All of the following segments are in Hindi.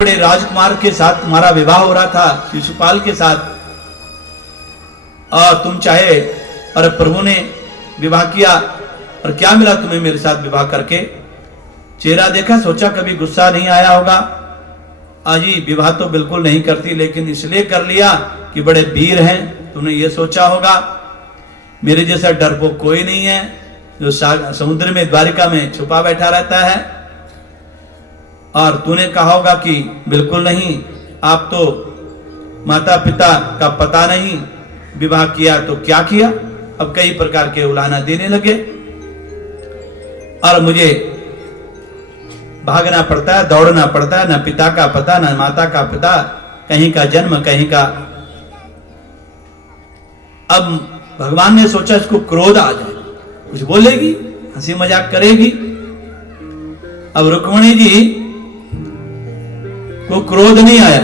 बड़े राजकुमार के साथ तुम्हारा विवाह हो रहा था, शिशुपाल के साथ, और तुम चाहे, और प्रभु ने विवाह किया, और क्या मिला तुम्हें मेरे साथ विवाह करके? चेहरा देखा, सोचा कभी गुस्सा नहीं आया होगा। आजी विवाह तो बिल्कुल नहीं करती, लेकिन इसलिए कर लिया कि बड़े वीर हैं, तुमने ये सोचा होगा मेरे जैसा डरपोक कोई नहीं है जो समुद्र में, द्वारिका में छुपा बैठा रहता है। और तूने कहा होगा कि बिल्कुल नहीं, आप तो माता पिता का पता नहीं, विवाह किया तो क्या किया। अब कई प्रकार के उलाहना देने लगे, और मुझे भागना पड़ता है, दौड़ना पड़ता है, न पिता का पता न माता का पता, कहीं का जन्म कहीं का। अब भगवान ने सोचा इसको क्रोध आ जाए, कुछ बोलेगी, हंसी मजाक करेगी। अब रुक्मिणी जी को क्रोध नहीं आया,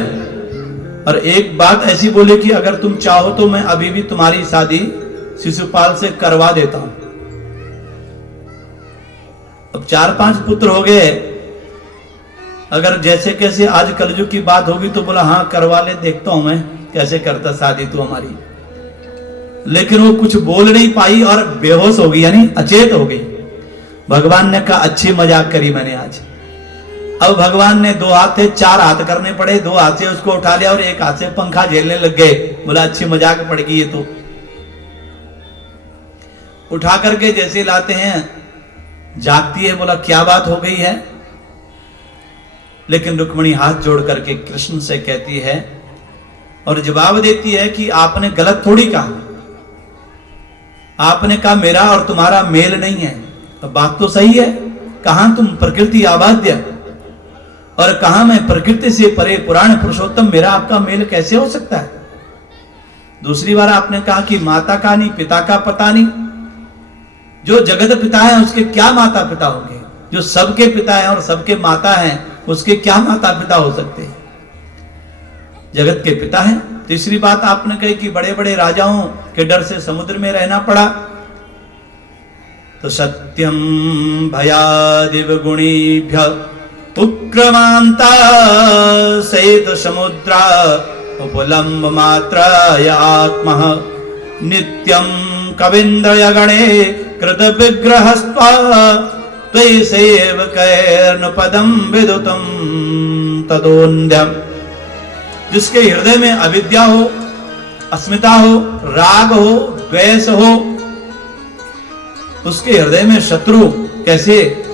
और एक बात ऐसी बोले कि अगर तुम चाहो तो मैं अभी भी तुम्हारी शादी शिशुपाल से करवा देता हूं। अब 4-5 पुत्र हो गए, अगर जैसे कैसे आज कलयुग की बात होगी तो बोला हाँ करवा ले, देखता हूं मैं कैसे करता शादी तू हमारी। लेकिन वो कुछ बोल नहीं पाई और बेहोश हो गई, यानी अचेत हो गई। भगवान ने कहा अच्छी मजाक करी मैंने आज। अब भगवान ने 2 हाथ थे, 4 हाथ करने पड़े, 2 हाथ से उसको उठा लिया और 1 हाथ से पंखा झेलने लग गए। बोला अच्छी मजाक पड़ेगी ये तो। उठा करके जैसे लाते हैं जागती है, बोला क्या बात हो गई है। लेकिन रुक्मिणी हाथ जोड़ करके कृष्ण से कहती है और जवाब देती है कि आपने गलत थोड़ी कहा, आपने कहा मेरा और तुम्हारा मेल नहीं है। अब बात तो सही है, कहां तुम प्रकृति आबाद्य और कहां मैं प्रकृति से परे पुराण पुरुषोत्तम, मेरा आपका मेल कैसे हो सकता है। दूसरी बार आपने कहा कि माता का नहीं पिता का पता नहीं, जो जगत पिता है उसके क्या माता पिता होंगे, जो सबके पिता है और सबके माता हैं उसके क्या माता पिता हो सकते हैं, जगत के पिता हैं। तीसरी बात आपने कही कि बड़े बड़े राजाओं के डर से समुद्र में रहना पड़ा, तो सत्यम भयादिव गुणीभ्य उक्रमांता सहित समुद्रा उपलम्ब मात्र आत्मा नित्यम कविंद्रय गणे कृत विग्रहस्त्वा त्वयि सेवकैर्न पदम विदुतम तदोन्ध्यम। जिसके हृदय में अविद्या हो, अस्मिता हो, राग हो, द्वेष हो, उसके हृदय में शत्रु कैसे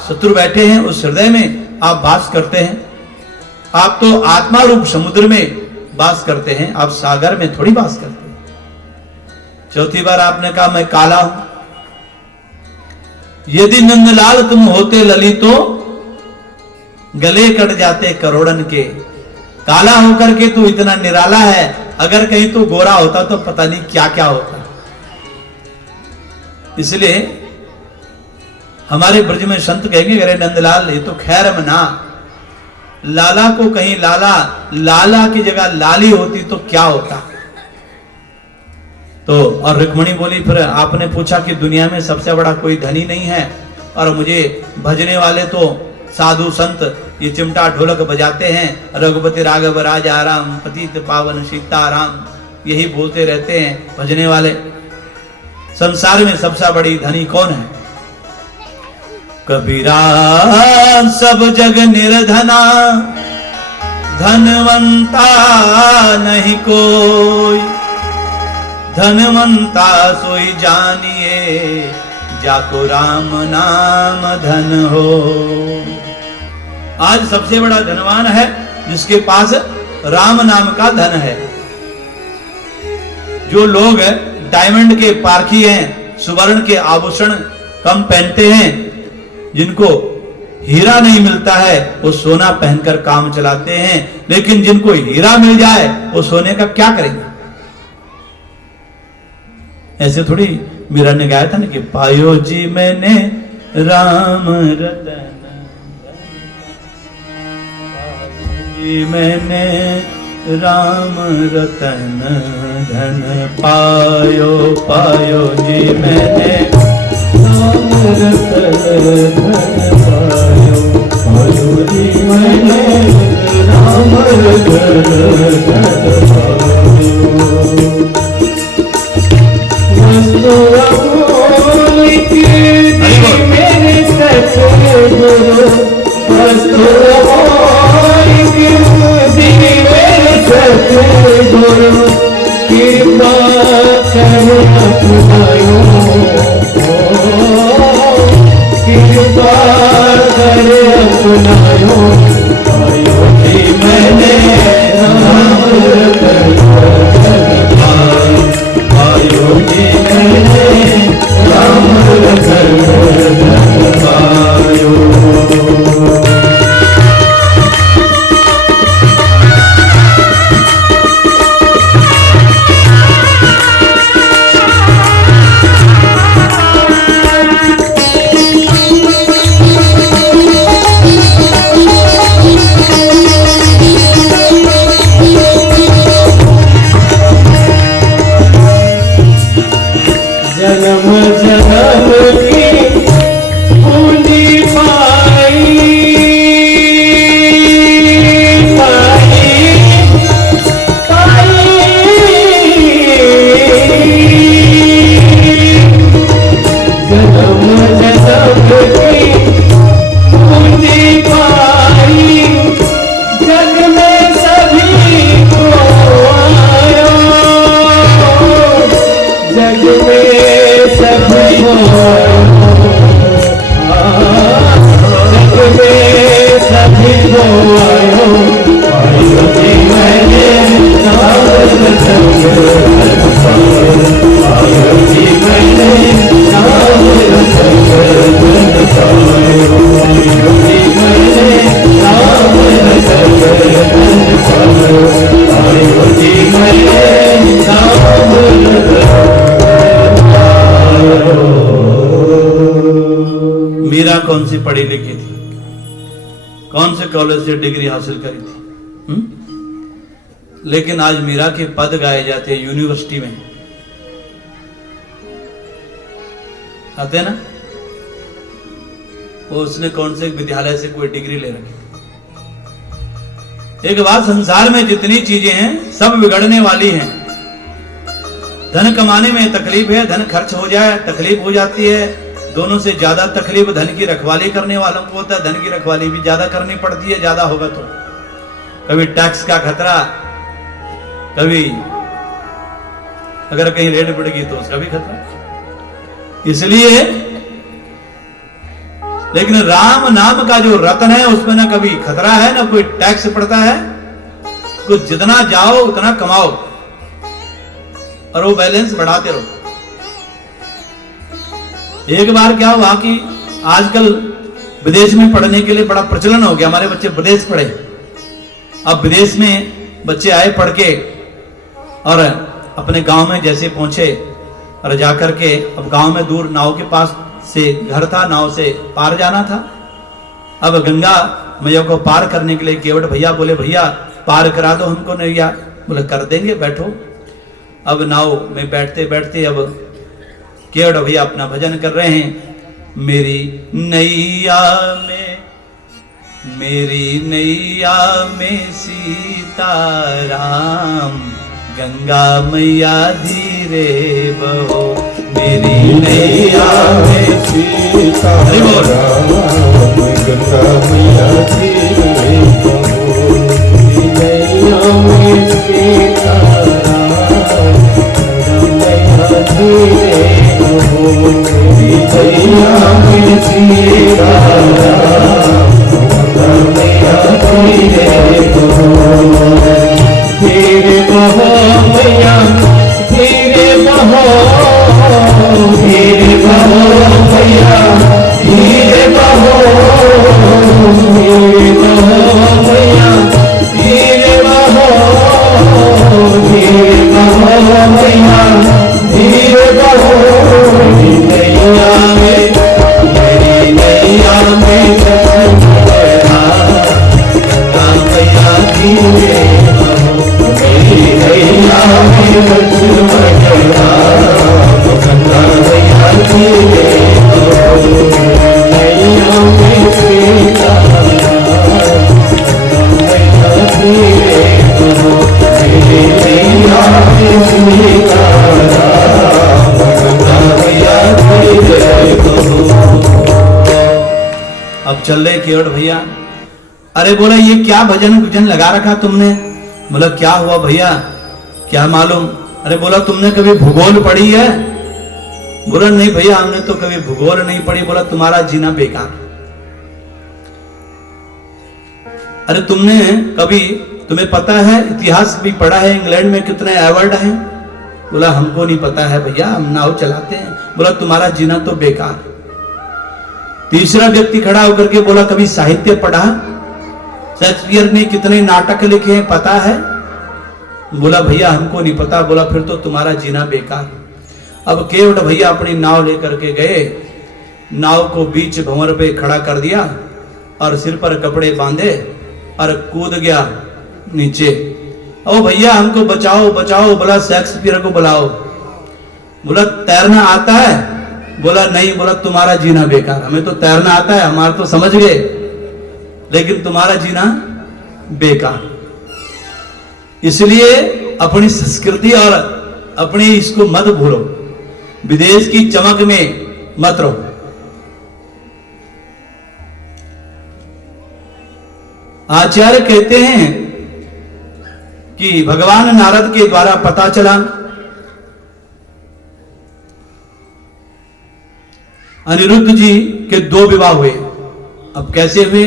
शत्रु बैठे हैं, उस हृदय में आप वास करते हैं। आप तो आत्मा रूप समुद्र में वास करते हैं, आप सागर में थोड़ी वास करते हैं। चौथी बार आपने कहा मैं काला हूं। यदि नंदलाल तुम होते ललितो गले कट जाते करोड़न के। काला होकर के तू इतना निराला है, अगर कहीं तू गोरा होता तो पता नहीं क्या क्या होता। इसलिए हमारे ब्रज में संत कहेंगे अरे नंदलाल ये तो खैर मना, लाला को कहीं लाला की जगह लाली होती तो क्या होता। तो और रुक्मिणी बोली फिर आपने पूछा कि दुनिया में सबसे बड़ा कोई धनी नहीं है, और मुझे भजने वाले तो साधु संत ये चिमटा ढोलक बजाते हैं, रघुपति राघव राजा राम पतित पावन सीताराम, यही बोलते रहते हैं भजने वाले। संसार में सबसे बड़ी धनी कौन है? कबीरा सब जग निर्धना, धनवंता नहीं कोई, धनवंता सोई जानिए, जाको राम नाम धन हो। आज सबसे बड़ा धनवान है जिसके पास राम नाम का धन है। जो लोग डायमंड के पारखी हैं, सुवर्ण के आभूषण कम पहनते हैं, जिनको हीरा नहीं मिलता है वो सोना पहनकर काम चलाते हैं, लेकिन जिनको हीरा मिल जाए वो सोने का क्या करेंगे। ऐसे थोड़ी मीरा ने गाया था ना कि पायो जी मैंने राम रतन, जी मैंने राम रतन धन पायो, पायो जी मैंने राम रतन धन पायो, पायो जी मीरा कौन सी पढ़ी लिखी थी, कौन से कॉलेज से डिग्री हासिल करी थी, लेकिन आज मीरा के पद गाए जाते हैं यूनिवर्सिटी में, आते हैं ना। वो उसने कौन से विद्यालय से कोई डिग्री ले रखी। एक बात, संसार में जितनी चीजें हैं सब बिगड़ने वाली हैं। धन कमाने में तकलीफ है, धन खर्च हो जाए तकलीफ हो जाती है। दोनों से ज्यादा तकलीफ धन की रखवाली करने वालों को होता है। धन की रखवाली भी ज्यादा करनी पड़ती है, ज्यादा होगा तो कभी टैक्स का खतरा, कभी अगर कहीं रेड बढ़ गई तो उसका भी खतरा। इसलिए लेकिन राम नाम का जो रत्न है उसमें ना कभी खतरा है ना कोई टैक्स पड़ता है। कुछ जितना जाओ उतना कमाओ और वो बैलेंस बढ़ाते रहो। एक बार क्या हुआ कि आजकल विदेश में पढ़ने के लिए बड़ा प्रचलन हो गया, हमारे बच्चे विदेश पढ़े। अब विदेश में बच्चे आए पढ़ के और अपने गांव में जैसे पहुंचे और जाकर के, अब गांव में दूर नाव के पास से घर था, नाव से पार जाना था। अब गंगा मैया को पार करने के लिए केवट भैया बोले, भैया पार करा दो हमको नैया। बोले कर देंगे, बैठो। अब नाव में बैठते बैठते अब केवट भैया अपना भजन कर रहे हैं। मेरी नैया में सीताराम, गंगा मैया धीरे बहो। मेरी नैया में सीताराम, गंगा मैया धीरे बहो। नैया में सीताराम, गंगा मैया धीरे बहो। नैया में सीताराम, गंगा मैया धीरे बहो। धीरे बहो मैया, धीरे बहो, धीरे बहो मैया, धीरे बहो, धीरे बहो मैया, धीरे बहो, धीरे बहो मैया, धीरे बहो। मेरी नैया में गंगा मैया धीरे बहो। मेरी नैया में गंगा मैया धीरे बहो। नैया में सीताराम, गंगा मैया धीरे बहो। मेरी नैया में सीताराम, गंगा मैया धीरे बहो। अब चल रहे केवट भैया, अरे बोला ये क्या भजन भजन लगा रखा तुमने? बोला क्या हुआ भैया, क्या मालूम? अरे बोला तुमने कभी भूगोल पढ़ी है? बोला नहीं भैया हमने तो कभी भूगोल नहीं पढ़ी। बोला तुम्हारा जीना बेकार। अरे तुम्हें पता है इतिहास भी पढ़ा है, इंग्लैंड में कितने अवार्ड हैं? बोला हमको नहीं पता है भैया, हम नाव चलाते हैं। बोला तुम्हारा जीना तो बेकार। तीसरा व्यक्ति खड़ा होकर के बोला कभी साहित्य पढ़ा? शेक्सपियर ने कितने नाटक लिखे हैं पता है? बोला भैया हमको नहीं पता। बोला फिर तो तुम्हारा जीना बेकार। अब केवट भैया अपनी नाव लेकर के गए, नाव को बीच भंवर पे खड़ा कर दिया और सिर पर कपड़े बांधे और कूद गया नीचे। ओ भैया हमको बचाओ बचाओ। बोला शेक्सपियर को बुलाओ। बोला तैरना आता है? बोला नहीं। बोला तुम्हारा जीना बेकार। हमें तो तैरना आता है, हमारा तो समझ गए, लेकिन तुम्हारा जीना बेकार। इसलिए अपनी संस्कृति और अपने इसको मत भूलो, विदेश की चमक में मत रहो। आचार्य कहते हैं कि भगवान नारद के द्वारा पता चला अनिरुद्ध जी के 2 विवाह हुए। अब कैसे हुए?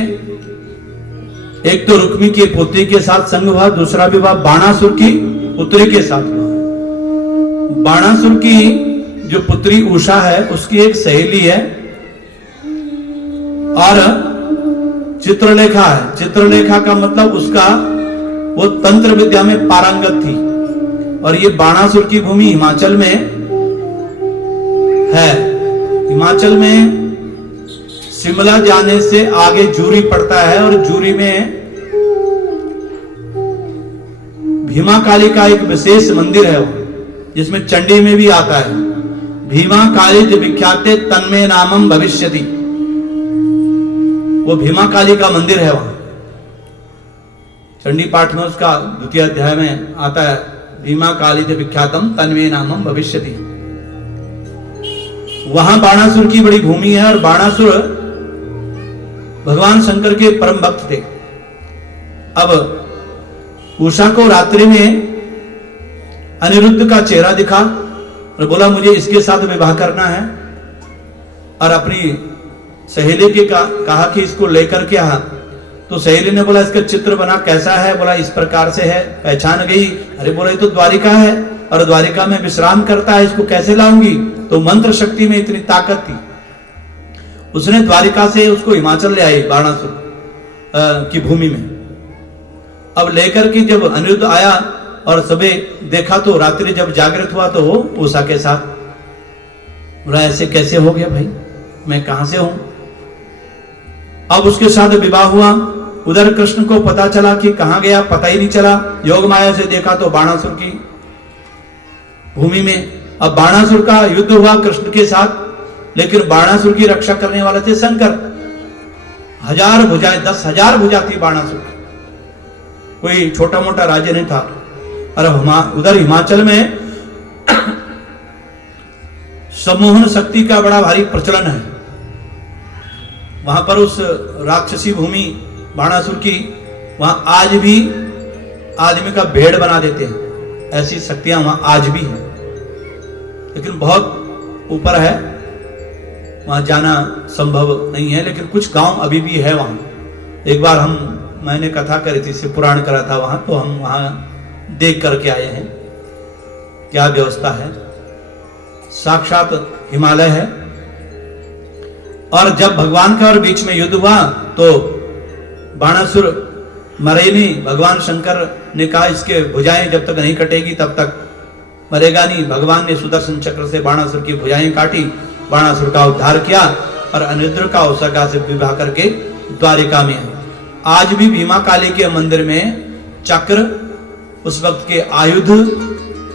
एक तो रुक्मी के पुत्री के साथ संग हुआ, दूसरा विवाह बाणासुर की पुत्री के साथ हुआ। बाणासुर की जो पुत्री उषा है उसकी एक सहेली है और चित्रलेखा है। चित्रलेखा का मतलब उसका वो तंत्र विद्या में पारंगत थी। और ये बाणासुर की भूमि हिमाचल में है। हिमाचल में शिमला जाने से आगे जूरी पड़ता है और जूरी में भीमा काली का एक विशेष मंदिर है जिसमें चंडी में भी आता है। भीमा काली विख्याते तन्मे नामम भविष्यति, वो भीमा काली का मंदिर है वहां। चंडी पाठ में उसका 2 अध्याय में आता है भीमा काली विख्यातम तन्मे नामम भविष्यति। वहां बाणासुर की बड़ी भूमि है और बाणासुर भगवान शंकर के परम भक्त थे। अब उषा को रात्रि में अनिरुद्ध का चेहरा दिखा और बोला मुझे इसके साथ विवाह करना है। और अपनी सहेली के कहा कि इसको लेकर के आ। तो सहेली ने बोला इसका चित्र बना, कैसा है? बोला इस प्रकार से है। पहचान गई। अरे बोला ये तो द्वारिका है और द्वारिका में विश्राम करता है, इसको कैसे लाऊंगी? तो मंत्र शक्ति में इतनी ताकत थी, उसने द्वारिका से उसको हिमाचल ले आई बाणासुर की भूमि में। अब लेकर के जब अनिरुद्ध आया और सबे देखा तो रात्रि जब जागृत हुआ तो वो उषा के साथ। बोला ऐसे कैसे हो गया भाई, मैं कहां से हूं? अब उसके साथ विवाह हुआ। उधर कृष्ण को पता चला कि कहां गया, पता ही नहीं चला। योग माया से देखा तो बाणासुर की भूमि में। अब बाणासुर का युद्ध हुआ कृष्ण के साथ, लेकिन बाणासुर की रक्षा करने वाले थे शंकर। 1000 भुजाएं, 10,000 भुजा थी बाणासुर, कोई छोटा मोटा राज्य नहीं था। और उधर हिमाचल में सम्मोहन शक्ति का बड़ा भारी प्रचलन है। वहां पर उस राक्षसी भूमि बाणासुर की, वहां आज भी आदमी का भेड़ बना देते हैं। ऐसी शक्तियां वहां आज भी हैं, लेकिन बहुत ऊपर है, वहां जाना संभव नहीं है। लेकिन कुछ गांव अभी भी है वहां। एक बार मैंने कथा करी थी, शिव पुराण करा था वहां, तो हम वहां देख करके आए हैं क्या व्यवस्था है। साक्षात हिमालय है। और जब भगवान का और बीच में युद्ध हुआ तो बाणासुर मरे नहीं। भगवान शंकर ने कहा इसके भुजाएं जब तक नहीं कटेगी तब तक मरेगा नहीं। भगवान ने सुदर्शन चक्र से बाणासुर की भुजाएं काटी, बाणासुर का उद्धार किया और अनिरुद्ध का उषा से विवाह करके द्वारिका में है। आज भी भीमा काली के मंदिर में चक्र, उस वक्त के आयुध,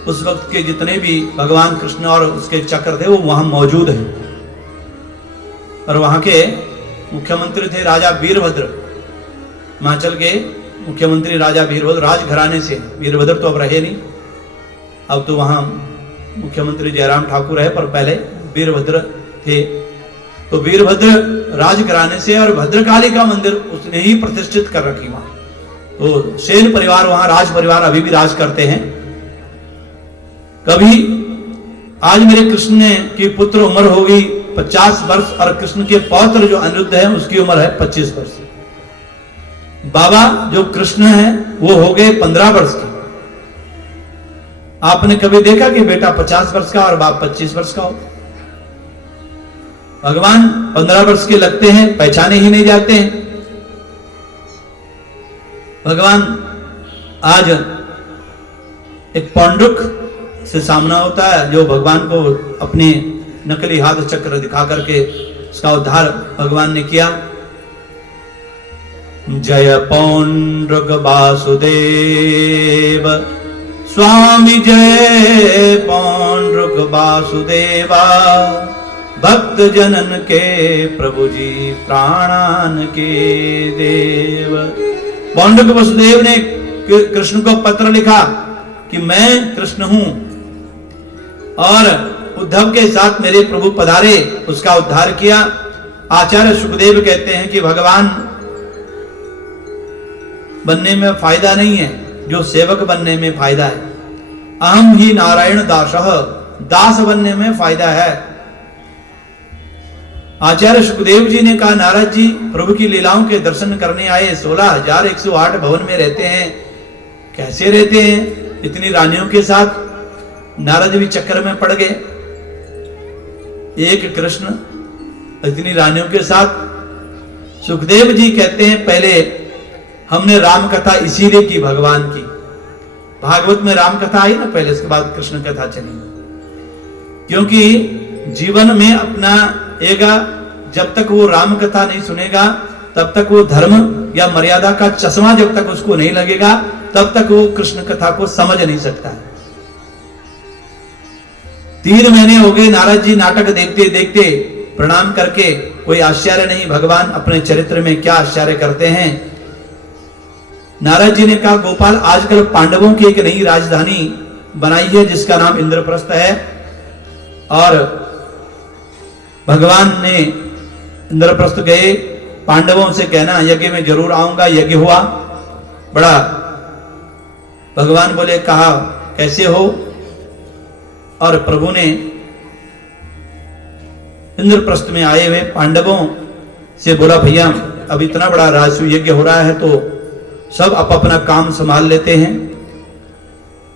उस वक्त के जितने भी भगवान कृष्ण और उसके चक्र थे वो वहां मौजूद हैं। और वहां के मुख्यमंत्री थे राजा वीरभद्र। हिमाचल के मुख्यमंत्री राजा वीरभद्र, राजघराने से। वीरभद्र तो अब रहे नहीं, अब तो वहां मुख्यमंत्री जयराम ठाकुर है, पर पहले वीरभद्र थे। तो वीरभद्र राज कराने से और भद्रकाली का मंदिर उसने ही प्रतिष्ठित कर रखी वहां। तो सेन परिवार वहां राज परिवार अभी भी राज करते हैं। कभी आज मेरे कृष्ण ने की पुत्र उम्र होगी 50 वर्ष और कृष्ण के पौत्र जो अनिरुद्ध है उसकी उम्र है 25 वर्ष। बाबा जो कृष्ण है वो हो गए 15 वर्ष के। आपने कभी देखा कि बेटा 50 वर्ष का और बाप 25 वर्ष का हो? भगवान 15 वर्ष के लगते हैं, पहचाने ही नहीं जाते हैं। भगवान आज एक पौंडुक से सामना होता है जो भगवान को अपने नकली हाथ चक्र दिखा करके उसका उद्धार भगवान ने किया। जय पौंडुक वासुदेव स्वामी जय पौंडुक वासुदेवा भक्त जनन के प्रभु जी प्राणान के देव। पौंडुक वसुदेव ने कृष्ण को पत्र लिखा कि मैं कृष्ण हूं और उद्धव के साथ मेरे प्रभु पधारे, उसका उद्धार किया। आचार्य सुखदेव कहते हैं कि भगवान बनने में फायदा नहीं है, जो सेवक बनने में फायदा है। अहम ही नारायण दासः, दास बनने में फायदा है। आचार्य सुखदेव जी ने कहा नारद जी प्रभु की लीलाओं के दर्शन करने आए, 16,108 भवन में रहते हैं, कैसे रहते हैं इतनी रानियों के साथ? नारद भी चक्कर में पड़ गए। एक कृष्ण इतनी रानियों के साथ। सुखदेव जी कहते हैं पहले हमने राम कथा इसीलिए की भगवान की। भागवत में राम कथा आई ना पहले, इसके बाद कृष्ण कथा चली। क्योंकि जीवन में अपना एगा जब तक वो राम कथा नहीं सुनेगा तब तक वो धर्म या मर्यादा का चश्मा जब तक उसको नहीं लगेगा तब तक वो कृष्ण कथा को समझ नहीं सकता है। 3 महीने हो गए नारद जी नाटक देखते देखते, प्रणाम करके। कोई आश्चर्य नहीं, भगवान अपने चरित्र में क्या आश्चर्य करते हैं। नारद जी ने कहा गोपाल आजकल पांडवों की एक नई राजधानी बनाई है जिसका नाम इंद्रप्रस्थ है, और भगवान ने इंद्रप्रस्थ गए। पांडवों से कहना यज्ञ में जरूर आऊंगा। यज्ञ हुआ बड़ा। भगवान बोले कहा कैसे हो? और प्रभु ने इंद्रप्रस्थ में आए हुए पांडवों से बोला भैया अब इतना बड़ा राजसूय यज्ञ हो रहा है तो सब अपना काम संभाल लेते हैं।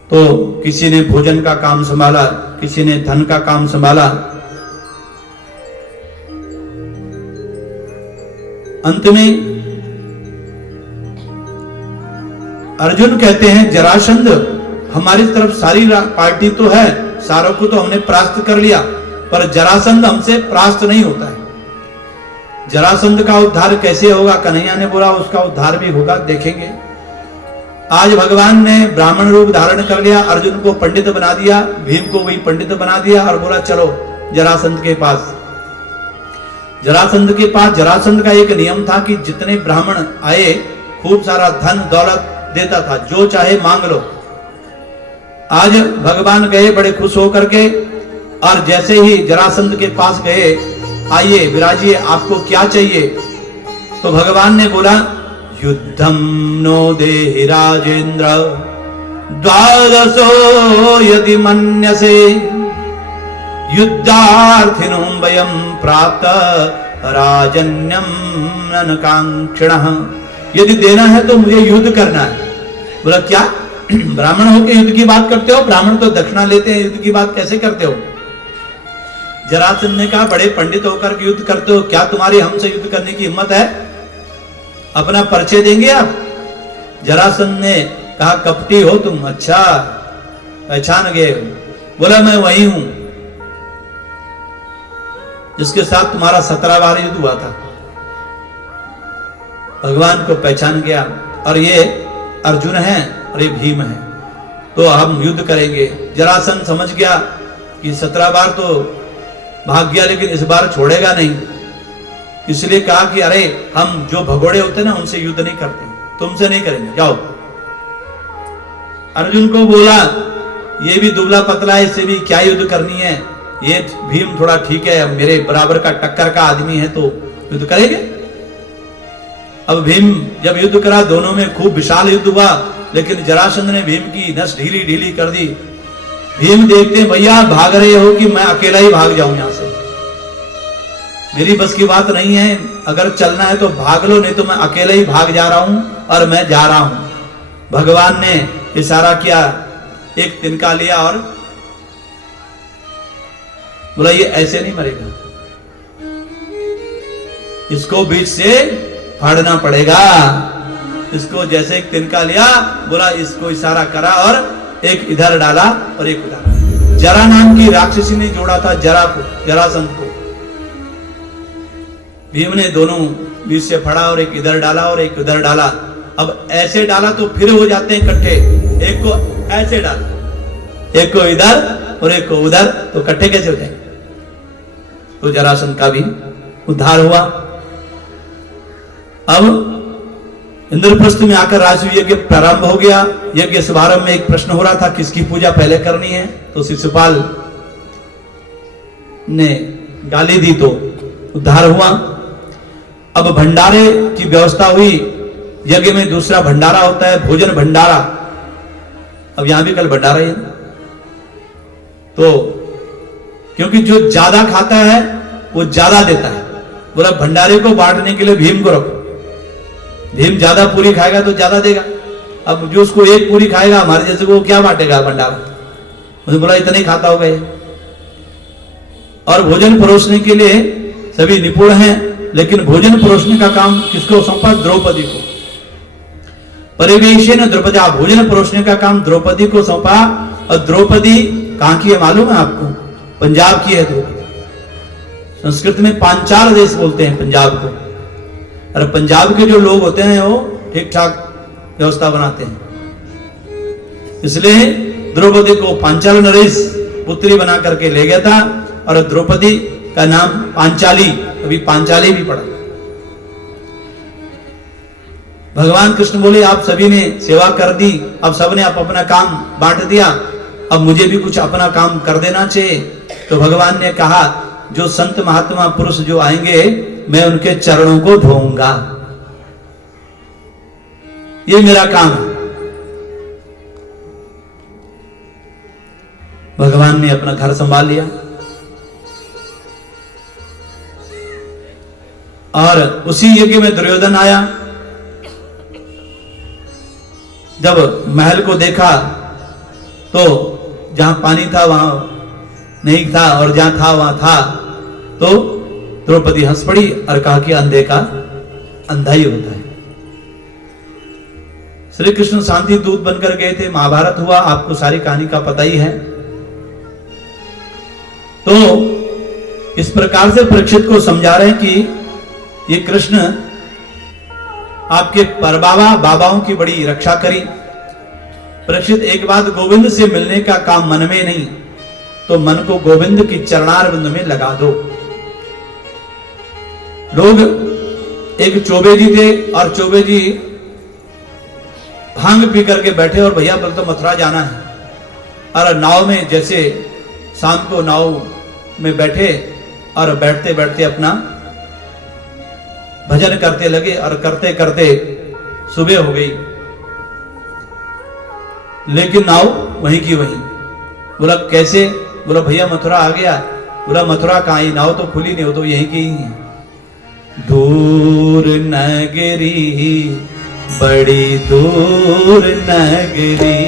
तो किसी ने भोजन का काम संभाला, किसी ने धन का काम संभाला। अंत में अर्जुन कहते हैं जरासंध हमारी तरफ सारी पार्टी तो है, सारों को तो हमने परास्त कर लिया, पर जरासंध हमसे परास्त नहीं होता है। जरासंध का उद्धार कैसे होगा? कन्हैया ने बोला उसका उद्धार भी होगा, देखेंगे। आज भगवान ने ब्राह्मण रूप धारण कर लिया, अर्जुन को पंडित बना दिया, भीम को वही पंडित बना दिया और बोला चलो जरासंध के पास। जरासंध के पास जरासंध का एक नियम था कि जितने ब्राह्मण आए खूब सारा धन दौलत देता था, जो चाहे मांग लो। आज भगवान गए बड़े खुश होकर के, और जैसे ही जरासंध के पास गए, आइए विराजिए आपको क्या चाहिए? तो भगवान ने बोला युद्धम नो देहि राजेंद्र द्वादशो यदि मन्यसे युद्धार्थिनो वयं प्राप्त राजन्यम ननकांक्षिणः। यदि देना है तो मुझे युद्ध करना है। बोला क्या ब्राह्मण होकर युद्ध की बात करते हो? ब्राह्मण तो दक्षिणा लेते हैं, युद्ध की बात कैसे करते हो? जरासंध ने कहा बड़े पंडित होकर के युद्ध करते हो, क्या तुम्हारी हमसे युद्ध करने की हिम्मत है? अपना परिचय देंगे आप? जरासंध ने कहा कपटी हो तुम, अच्छा पहचान गए। बोला मैं वही हूं जिसके साथ तुम्हारा 17 बार युद्ध हुआ था। भगवान को पहचान गया, और ये अर्जुन है और ये भीम है, तो हम युद्ध करेंगे। जरासंध समझ गया कि 17 बार तो भाग गया, लेकिन इस बार छोड़ेगा नहीं। इसलिए कहा कि अरे हम जो भगोड़े होते ना उनसे युद्ध नहीं करते, तुमसे नहीं करेंगे, जाओ। अर्जुन को बोला ये भी दुबला पतला है, इससे भी क्या युद्ध करनी है? ये भीम थोड़ा ठीक है, मेरे बराबर का टक्कर का आदमी है तो युद्ध करेंगे। अब भीम जब युद्ध करा, दोनों में खूब विशाल युद्ध हुआ, लेकिन जरासंध ने भीम की नस ढीली ढीली कर दी। भीम देखते भैया भाग रहे हो कि मैं अकेला ही भाग जाऊं यहां से, मेरी बस की बात नहीं है, अगर चलना है तो भाग लो, नहीं तो मैं अकेला ही भाग जा रहा हूं और मैं जा रहा हूं। भगवान ने इशारा किया, एक तिनका लिया और बोला ये ऐसे नहीं मरेगा, इसको बीच से फाड़ना पड़ेगा। इसको जैसे एक तिनका लिया, बोला इसको इशारा करा और एक इधर डाला और एक उधर। जरा नाम की राक्षसी ने जोड़ा था जरा को, जरासंध को। भीम ने दोनों बीच से फड़ा और एक इधर डाला और एक उधर डाला। अब ऐसे डाला तो फिर हो जाते हैं इकट्ठे, एक को ऐसे डाला, एक को इधर और एक को उधर, तो इकट्ठे कैसे हो जाएंगे? तो जरासंध का भी उद्धार हुआ। अब इंद्रप्रस्थ में आकर राजसूय यज्ञ प्रारंभ हो गया। यज्ञ शुभारंभ में एक प्रश्न हो रहा था, किसकी पूजा पहले करनी है? तो शिशुपाल ने गाली दी तो उद्धार हुआ। अब भंडारे की व्यवस्था हुई। यज्ञ में दूसरा भंडारा होता है, भोजन भंडारा। अब यहां भी कल भंडारा ही है, तो क्योंकि जो ज्यादा खाता है वो ज्यादा देता है। बोला भंडारे को बांटने के लिए भीम को रखो, भीम ज्यादा पूरी खाएगा तो ज्यादा देगा। अब जो उसको एक पूरी खाएगा हमारे जैसे को, क्या बांटेगा भंडारा? मुझे बोला इतना ही खाता होगा ये। और भोजन परोसने के लिए सभी निपुण हैं, लेकिन भोजन परोसने का काम किसको सौंपा? द्रौपदी को। परिवेशन द्रौपदी, भोजन परोसने का काम द्रौपदी को सौंपा। और द्रौपदी कहां की है मालूम है आपको? पंजाब की है द्रौपदी। संस्कृत में पांचाल देश बोलते हैं पंजाब को। और पंजाब के जो लोग होते हैं वो ठीक ठाक व्यवस्था बनाते हैं, इसलिए द्रौपदी को पांचाल नरेश पुत्री बना करके ले गया था। और द्रौपदी का नाम पांचाली, अभी पांचाली भी पड़ा। भगवान कृष्ण बोले आप सभी ने सेवा कर दी, अब सबने अपना काम बांट दिया, अब मुझे भी कुछ अपना काम कर देना चाहिए। तो भगवान ने कहा जो संत महात्मा पुरुष जो आएंगे मैं उनके चरणों को धोऊंगा, ये मेरा काम है। भगवान ने अपना घर संभाल लिया। और उसी यज्ञ में दुर्योधन आया। जब महल को देखा तो जहां पानी था वहां नहीं था, और जहां था वहां था। तो द्रौपदी हंस पड़ी और कहा कि अंधे का अंधा ही होता है। श्री कृष्ण शांति दूत बनकर गए थे, महाभारत हुआ, आपको सारी कहानी का पता ही है। तो इस प्रकार से परीक्षित को समझा रहे हैं कि ये कृष्ण आपके परबाबा बाबाओं की बड़ी रक्षा करी। परीक्षित एक बात, गोविंद से मिलने का काम मन में नहीं, तो मन को गोविंद की चरणारविंद में लगा दो। लोग एक चौबे जी थे और चौबे जी भांग पी करके बैठे और भैया बोल तो मथुरा जाना है। और नाव में जैसे शाम को नाव में बैठे और बैठते बैठते अपना भजन करते लगे और करते करते सुबह हो गई, लेकिन नाव वहीं की वहीं। बोला कैसे? बोला भैया मथुरा आ गया। बोला मथुरा कहाँ? ही नाव तो खुली नहीं, हो तो यहीं की ही है। दूर नगरी बड़ी दूर नगरी,